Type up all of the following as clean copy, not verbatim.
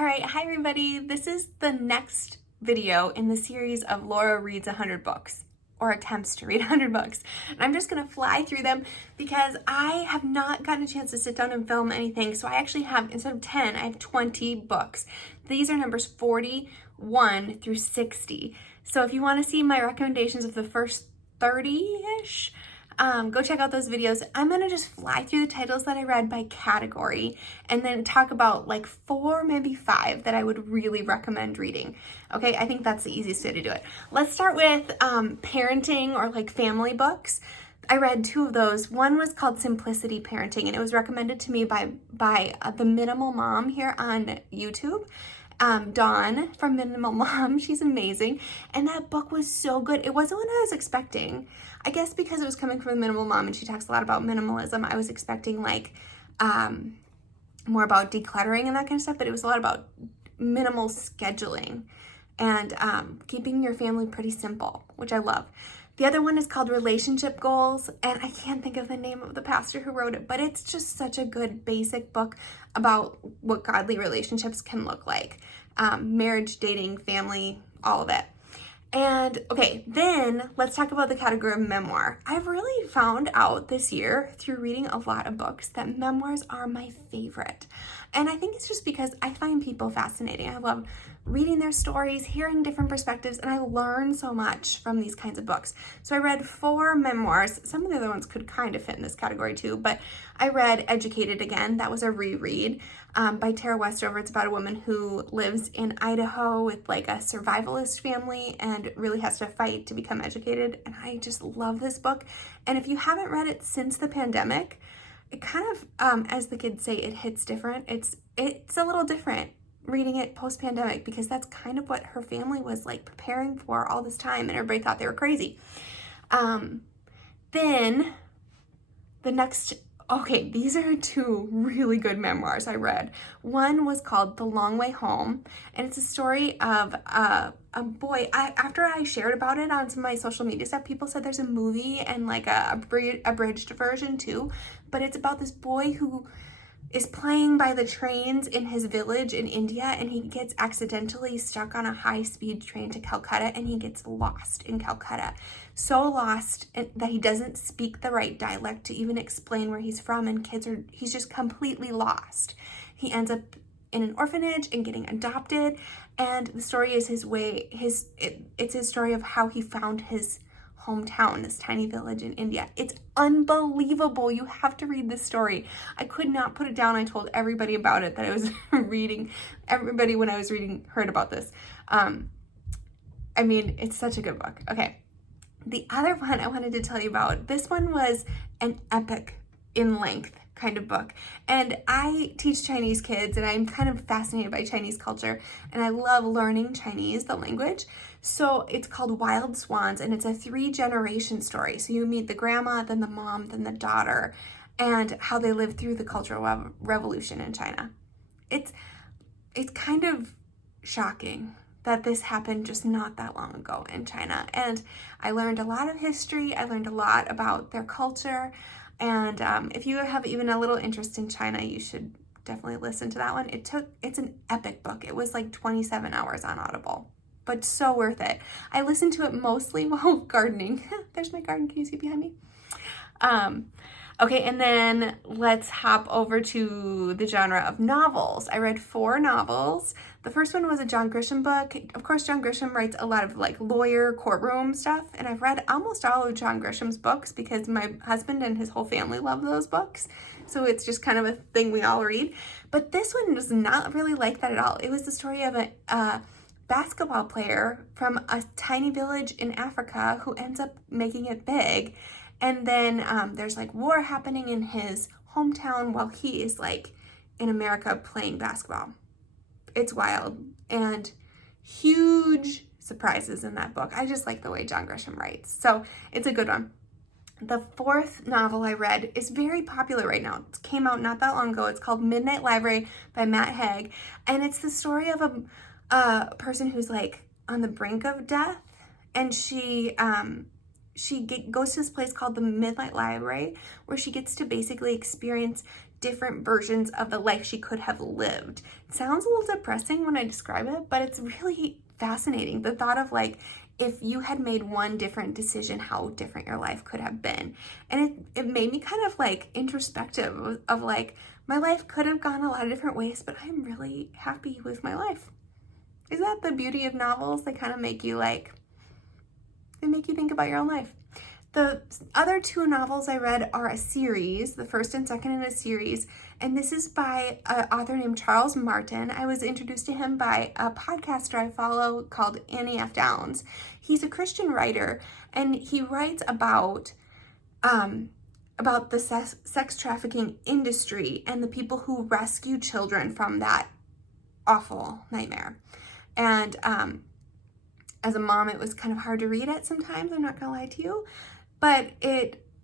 All right, hi everybody. This is the next video in the series of Laura reads 100 books, or attempts to read 100 books. And I'm just gonna fly through them because I have not gotten a chance to sit down and film anything. So I actually have, instead of 10, I have 20 books. These are numbers 41 through 60. So if you wanna see my recommendations of the first 30-ish, go check out those videos. I'm gonna just fly through the titles that I read by category and then talk about like 4, maybe 5 that I would really recommend reading. Okay, I think that's the easiest way to do it. Let's start with parenting or like family books. I read 2 of those. One was called Simplicity Parenting, and it was recommended to me by the Minimal Mom here on YouTube. Dawn from Minimal Mom, she's amazing. And that book was so good. It wasn't what I was expecting. I guess because it was coming from Minimal Mom and she talks a lot about minimalism, I was expecting like more about decluttering and that kind of stuff, but it was a lot about minimal scheduling and keeping your family pretty simple, which I love. The other one is called Relationship Goals, and I can't think of the name of the pastor who wrote it, but it's just such a good basic book about what godly relationships can look like. Marriage, dating, family, all of it. And okay, then let's talk about the category of memoir. I've really found out this year through reading a lot of books that memoirs are my favorite. And I think it's just because I find people fascinating. I love reading their stories, hearing different perspectives, and I learn so much from these kinds of books. So I read 4 memoirs. Some of the other ones could kind of fit in this category too, but I read Educated Again. That was a reread by Tara Westover. It's about a woman who lives in Idaho with like a survivalist family and really has to fight to become educated. And I just love this book. And if you haven't read it since the pandemic, it kind of, as the kids say, it hits different. It's a little different reading it post-pandemic because that's kind of what her family was like preparing for all this time, and everybody thought they were crazy. Then the next, okay, these are 2 really good memoirs I read. One was called The Long Way Home, and it's a story of a boy. After I shared about it on some of my social media stuff, people said there's a movie and like a abridged version too, but it's about this boy who is playing by the trains in his village in India, and he gets accidentally stuck on a high-speed train to Calcutta, and he gets lost in Calcutta. So lost that he doesn't speak the right dialect to even explain where he's from, and he's just completely lost. He ends up in an orphanage and getting adopted, and the story is it's his story of how he found his hometown, this tiny village in India. It's unbelievable. You have to read this story. I could not put it down. I told everybody about it that I was reading. Everybody when I was reading heard about this. I mean, it's such a good book. Okay. The other one I wanted to tell you about, this one was an epic in length kind of book. And I teach Chinese kids, and I'm kind of fascinated by Chinese culture, and I love learning Chinese, the language. So it's called Wild Swans, and it's a 3-generation story. So you meet the grandma, then the mom, then the daughter, and how they lived through the Cultural Revolution in China. It's kind of shocking that this happened just not that long ago in China. And I learned a lot of history. I learned a lot about their culture. And if you have even a little interest in China, you should definitely listen to that one. It's an epic book. It was like 27 hours on Audible, but so worth it. I listened to it mostly while gardening. There's my garden. Can you see behind me? Okay, and then let's hop over to the genre of novels. I read 4 novels. The first one was a John Grisham book. Of course, John Grisham writes a lot of like lawyer courtroom stuff, and I've read almost all of John Grisham's books because my husband and his whole family love those books. So it's just kind of a thing we all read. But this one was not really like that at all. It was the story of a basketball player from a tiny village in Africa who ends up making it big. And then there's like war happening in his hometown while he is like in America playing basketball. It's wild and huge surprises in that book. I just like the way John Grisham writes. So it's a good one. The 4th novel I read is very popular right now. It came out not that long ago. It's called Midnight Library by Haig. And it's the story of a person who's like on the brink of death. And she goes to this place called the Midnight Library where she gets to basically experience different versions of the life she could have lived. It sounds a little depressing when I describe it, but it's really fascinating. The thought of like, if you had made one different decision, how different your life could have been. And it made me kind of like introspective of like, my life could have gone a lot of different ways, but I'm really happy with my life. Isn't that the beauty of novels? They kind of make you like, they make you think about your own life. The other two novels I read are a series, the first and second in a series, and this is by an author named Charles Martin. I was introduced to him by a podcaster I follow called Annie F. Downs. He's a Christian writer, and he writes about the sex trafficking industry and the people who rescue children from that awful nightmare. And as a mom, it was kind of hard to read it sometimes, I'm not gonna lie to you. But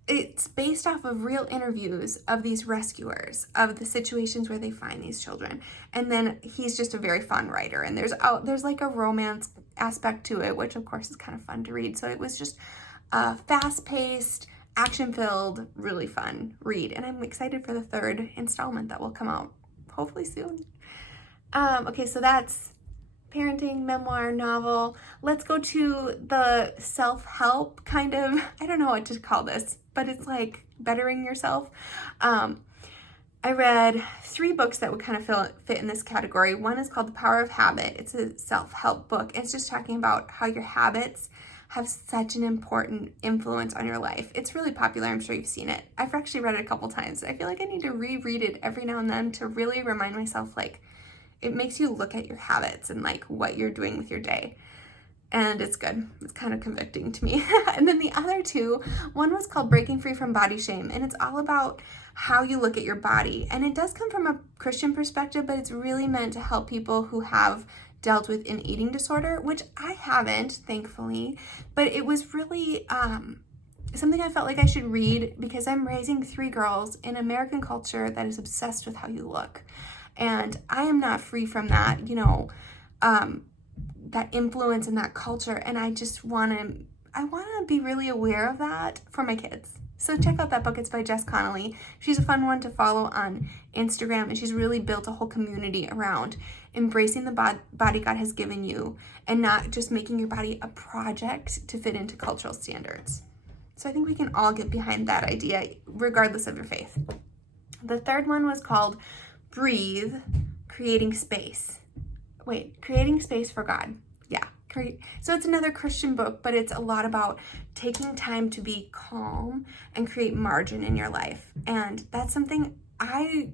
it's based off of real interviews of these rescuers, of the situations where they find these children. And then he's just a very fun writer. And there's like a romance aspect to it, which of course is kind of fun to read. So it was just a fast-paced, action-filled, really fun read. And I'm excited for the third installment that will come out hopefully soon. Okay, so that's parenting, memoir, novel. Let's go to the self-help kind of, I don't know what to call this, but it's like bettering yourself. I read 3 books that would kind of fit in this category. One is called The Power of Habit. It's a self-help book. It's just talking about how your habits have such an important influence on your life. It's really popular. I'm sure you've seen it. I've actually read it a couple times. I feel like I need to reread it every now and then to really remind myself, like, it makes you look at your habits and like what you're doing with your day. And it's good. It's kind of convicting to me. And then the other 2, one was called Breaking Free from Body Shame. And it's all about how you look at your body. And it does come from a Christian perspective, but it's really meant to help people who have dealt with an eating disorder, which I haven't, thankfully. But it was really something I felt like I should read because I'm raising 3 girls in American culture that is obsessed with how you look. And I am not free from that, that influence and that culture. And I just want to be really aware of that for my kids. So check out that book. It's by Jess Connelly. She's a fun one to follow on Instagram. And she's really built a whole community around embracing the body God has given you and not just making your body a project to fit into cultural standards. So I think we can all get behind that idea regardless of your faith. The third one was called Breathe, Creating Space. Creating Space for God. Yeah. So it's another Christian book, but it's a lot about taking time to be calm and create margin in your life. And that's something I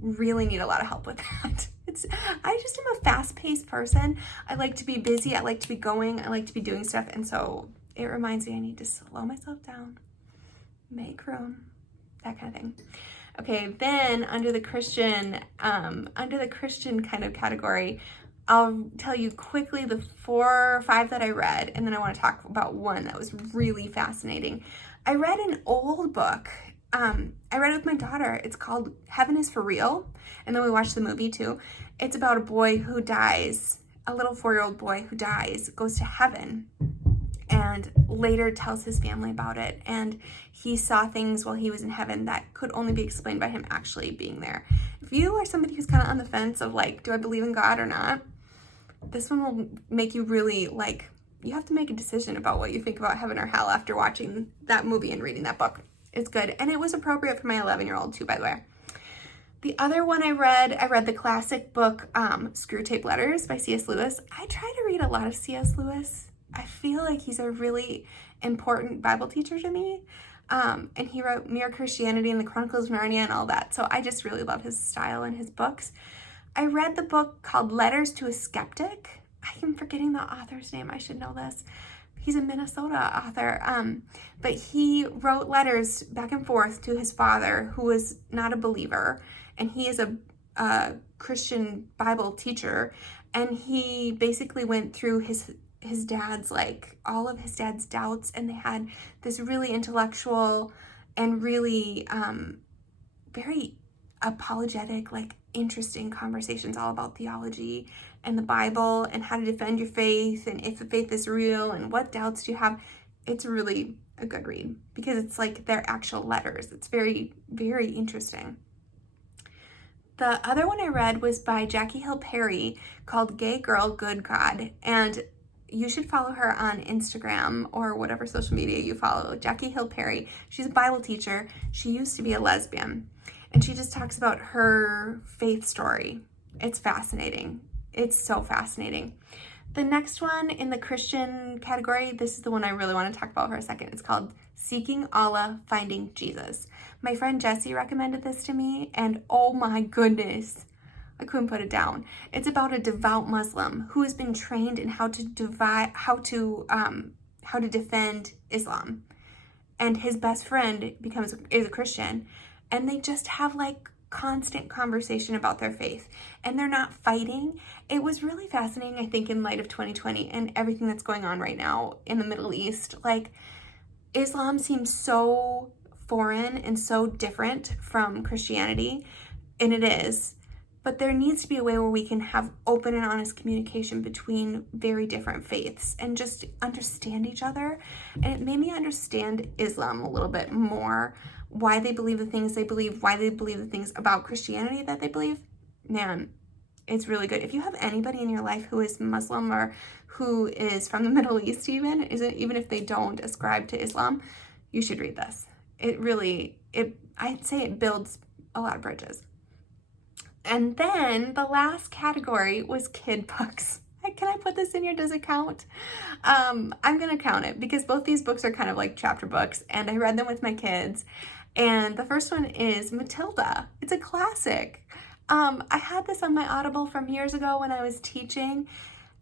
really need a lot of help with that. I just am a fast-paced person. I like to be busy. I like to be going. I like to be doing stuff. And so it reminds me I need to slow myself down, make room, that kind of thing. Okay, then under the Christian kind of category, I'll tell you quickly the 4 or 5 that I read, and then I want to talk about one that was really fascinating. I read an old book. I read it with my daughter. It's called Heaven is for Real, and then we watched the movie too. It's about a boy who dies, a little 4-year-old boy who dies, goes to heaven, and later tells his family about it. And he saw things while he was in heaven that could only be explained by him actually being there. If you are somebody who's kind of on the fence of like, do I believe in God or not? This one will make you really like, you have to make a decision about what you think about heaven or hell after watching that movie and reading that book. It's good. And it was appropriate for my 11-year-old too, by the way. The other one I read the classic book, Screwtape Letters by C.S. Lewis. I try to read a lot of C.S. Lewis. I feel like he's a really important Bible teacher to me. And he wrote Mere Christianity and the Chronicles of Narnia and all that. So I just really love his style and his books. I read the book called Letters to a Skeptic. I am forgetting the author's name. I should know this. He's a Minnesota author. But he wrote letters back and forth to his father, who was not a believer. And he is a Christian Bible teacher. And he basically went through his dad's, like, all of his dad's doubts, and they had this really intellectual and really very apologetic, like, interesting conversations all about theology and the Bible and how to defend your faith and if the faith is real and what doubts do you have. It's really a good read because it's like their actual letters. It's very, very interesting. The other one I read was by Jackie Hill Perry called Gay Girl, Good God. And you should follow her on Instagram or whatever social media you follow. Jackie Hill Perry. She's a Bible teacher. She used to be a lesbian. And she just talks about her faith story. It's fascinating. It's so fascinating. The next one in the Christian category, this is the one I really want to talk about for a second. It's called Seeking Allah, Finding Jesus. My friend Jessie recommended this to me, and oh my goodness, I couldn't put it down. It's about a devout Muslim who has been trained in how to defend Islam, and his best friend is a Christian, and they just have like constant conversation about their faith, and they're not fighting. It was really fascinating, I think, in light of 2020 and everything that's going on right now in the Middle East. Like, Islam seems so foreign and so different from Christianity, and it is, but there needs to be a way where we can have open and honest communication between very different faiths and just understand each other. And it made me understand Islam a little bit more, why they believe the things they believe, why they believe the things about Christianity that they believe. Man, it's really good. If you have anybody in your life who is Muslim or who is from the Middle East even if they don't ascribe to Islam, you should read this. I'd say it builds a lot of bridges. And then the last category was kid books. Can I put this in here? Does it count? I'm going to count it because both these books are kind of like chapter books, and I read them with my kids. And the first one is Matilda. It's a classic. I had this on my Audible from years ago when I was teaching,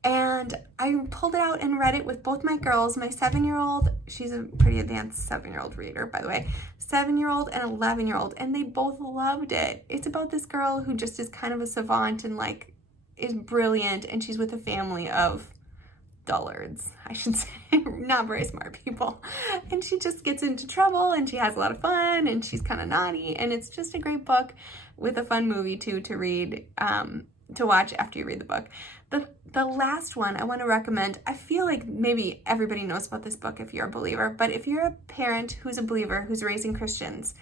and I pulled it out and read it with both my girls. My 7-year-old, she's a pretty advanced 7-year-old reader, by the way, 7-year-old and 11-year-old, and they both loved it. It's about this girl who just is kind of a savant and like is brilliant, and she's with a family of dullards, I should say, not very smart people, and she just gets into trouble, and she has a lot of fun, and she's kind of naughty, and it's just a great book with a fun movie too to read, to watch after you read the book. The last one I want to recommend, I feel like maybe everybody knows about this book if you're a believer, but if you're a parent who's a believer who's raising Christians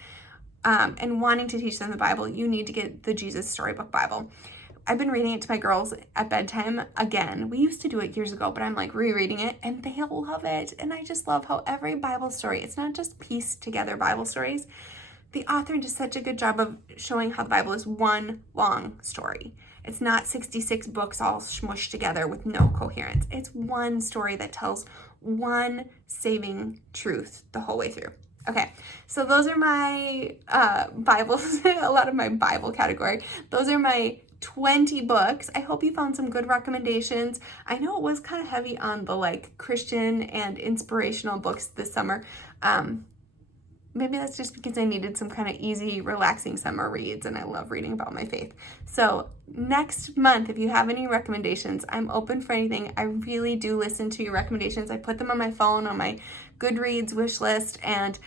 and wanting to teach them the Bible, you need to get the Jesus Storybook Bible. I've been reading it to my girls at bedtime again. We used to do it years ago, but I'm like rereading it, and they love it. And I just love how every Bible story, it's not just pieced together Bible stories. The author does such a good job of showing how the Bible is one long story. It's not 66 books all smushed together with no coherence. It's one story that tells one saving truth the whole way through. Okay, so those are my Bibles, a lot of my Bible category. Those are my 20 books. I hope you found some good recommendations. I know it was kind of heavy on the like Christian and inspirational books this summer. Maybe that's just because I needed some kind of easy, relaxing summer reads, and I love reading about my faith. So next month, if you have any recommendations, I'm open for anything. I really do listen to your recommendations. I put them on my phone, on my Goodreads wish list, and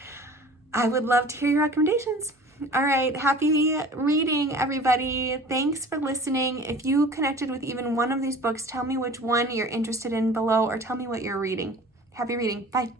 I would love to hear your recommendations. All right, happy reading, everybody. Thanks for listening. If you connected with even one of these books, tell me which one you're interested in below, or tell me what you're reading. Happy reading. Bye.